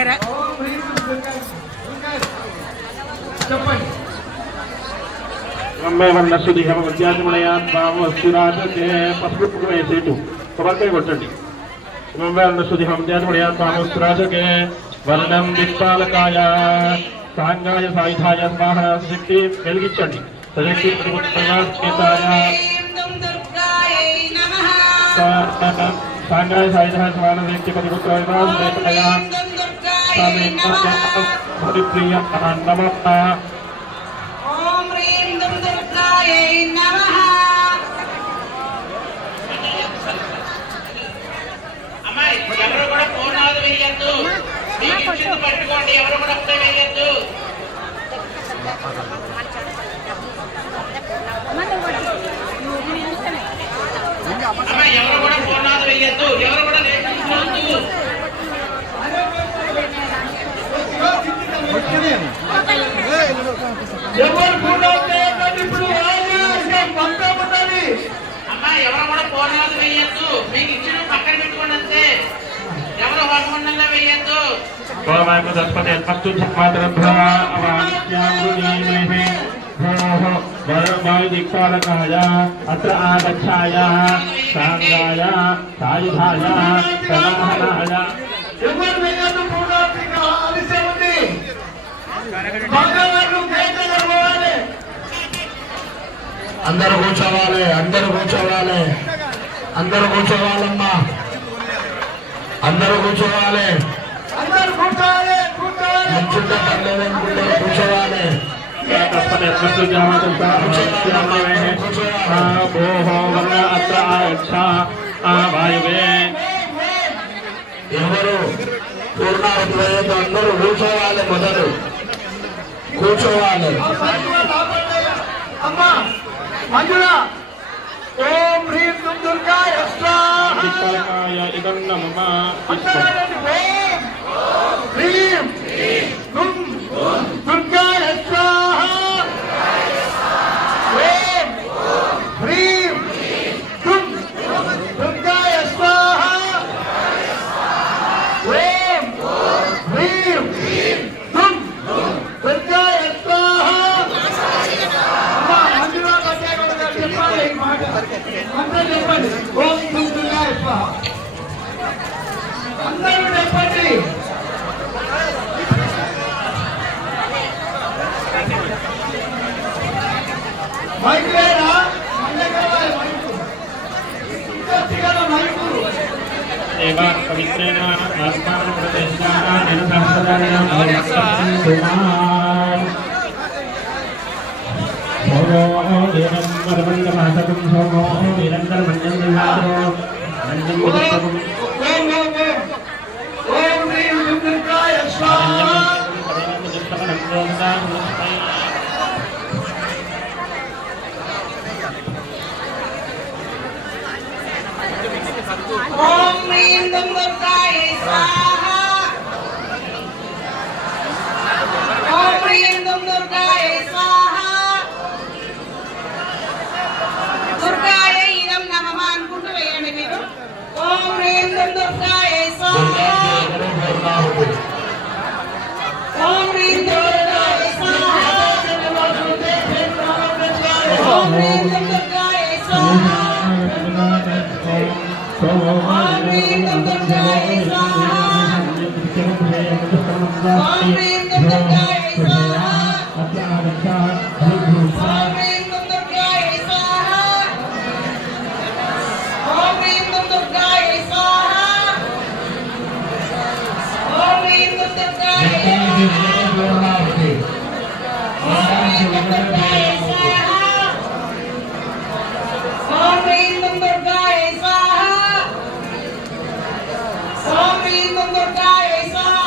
వగేరా రమ్మే వర్ణ సుధి హమ విద్యాజమనయా భావ సురాత తే పసుపుకుమే సేటు పవతే కొట్టండి రమ్మే వర్ణ సుధి హమ విద్యాజమనయా భావ సురాత కే వర్ణం విప్పాలకాయ సాంగాయ సాయుధాయ స్వాహ శక్తి వెలిగించండి సజక్తి ప్రతిపక్షేతాయ సాంగాయ సాయుధాయ స్వాహ శక్తి ప్రతిపక్ష హరిప్రియ నమ. ఓం హ్రీం దుం దుర్గాయై నమః. అమ్మాయి ఎవరు కూడా పూర్ణాలు వేయద్దు మీకు ఇచ్చింది పట్టుకోండి ఎవరు కూడా అప్పుడే వేయద్దు అమ్మాయి ఎవరు కూడా పూర్ణాలు వేయద్దు ఎవరు కూడా లేకపోవద్దు అమ్మాయి ఎవరు కూడా పూర్ణాలు వేయద్దు మీకు ఇచ్చిన పక్కన పెట్టుకోండి అంతే ఎవరు హోమగుండంగా వేయద్దు ఓమాకు వరమాయ దిక్పాలకాయ అత్ర ఆగచ్ఛాయ సాంగాయ సాయుధాయ సమాహనాయ ఎవరు వేయద్దు అందరు కూర్చోవాలి అందరూ కూర్చోవాలి. అందరు కూర్చోవాలమ్మా. అందరూ కూర్చోవాలి. కూర్చోవాలి. ఎవరు పూర్ణావతి అందరూ కూర్చోవాలి మొదలు. కూర్చోవాలి. ఓం హ్రీం దుర్గాయ స్వాహ. ఓం హ్రీం దుం దుర్గాయ స్వాహ ఓం హ్రీం దుం దుర్గాయ స్వాహ ఓం హ్రీం దుం దుర్గాయ స్వాహ అమ్మా మంజుల కట్టే చెప్పాలి ఈ మాట అందరూ చెప్పండి ఓం దుర్గాయ అందరూ చెప్పండి మైక్ లేదా మండే కావాలి మైకు ఇంకా తిగల మైకు దేవ Om Nindam ఓం హ్రీం దుం దుర్గాయై స్వాహ ఓం హ్రీం దుం దుర్గాయై స్వాహ ఓం హ్రీం దుం దుర్గాయై స్వాహ ఓం హ్రీం దుం దుర్గాయై స్వాహ ఓం హ్రీం దుం దుర్గాయై స్వాహ ఓం హ్రీం దుం దుర్గాయై పూర్ణావతి ఓం హ్రీం దుం దుర్గాయై స్వాహ ఓం హ్రీం దుం దుర్గాయై స్వాహ ఓం హ్రీం దుం దుర్గాయై స్వాహ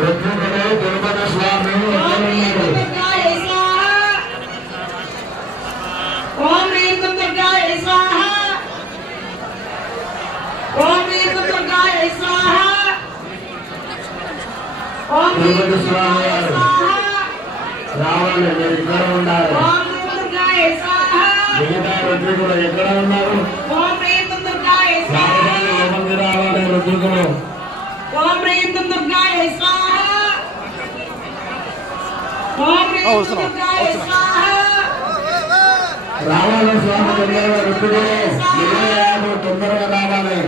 Rukmini Gurubana Swami Rukmini Tirupati స్వామి గారు రావాలి మీరు ఇక్కడ ఉండాలి మిగతా ఎక్కడ ఉన్నారు రావడానికి రావాలి స్వామి తొందరగా రుద్రుకులు ఇరవై ఆరు తొందరగా రావాలి.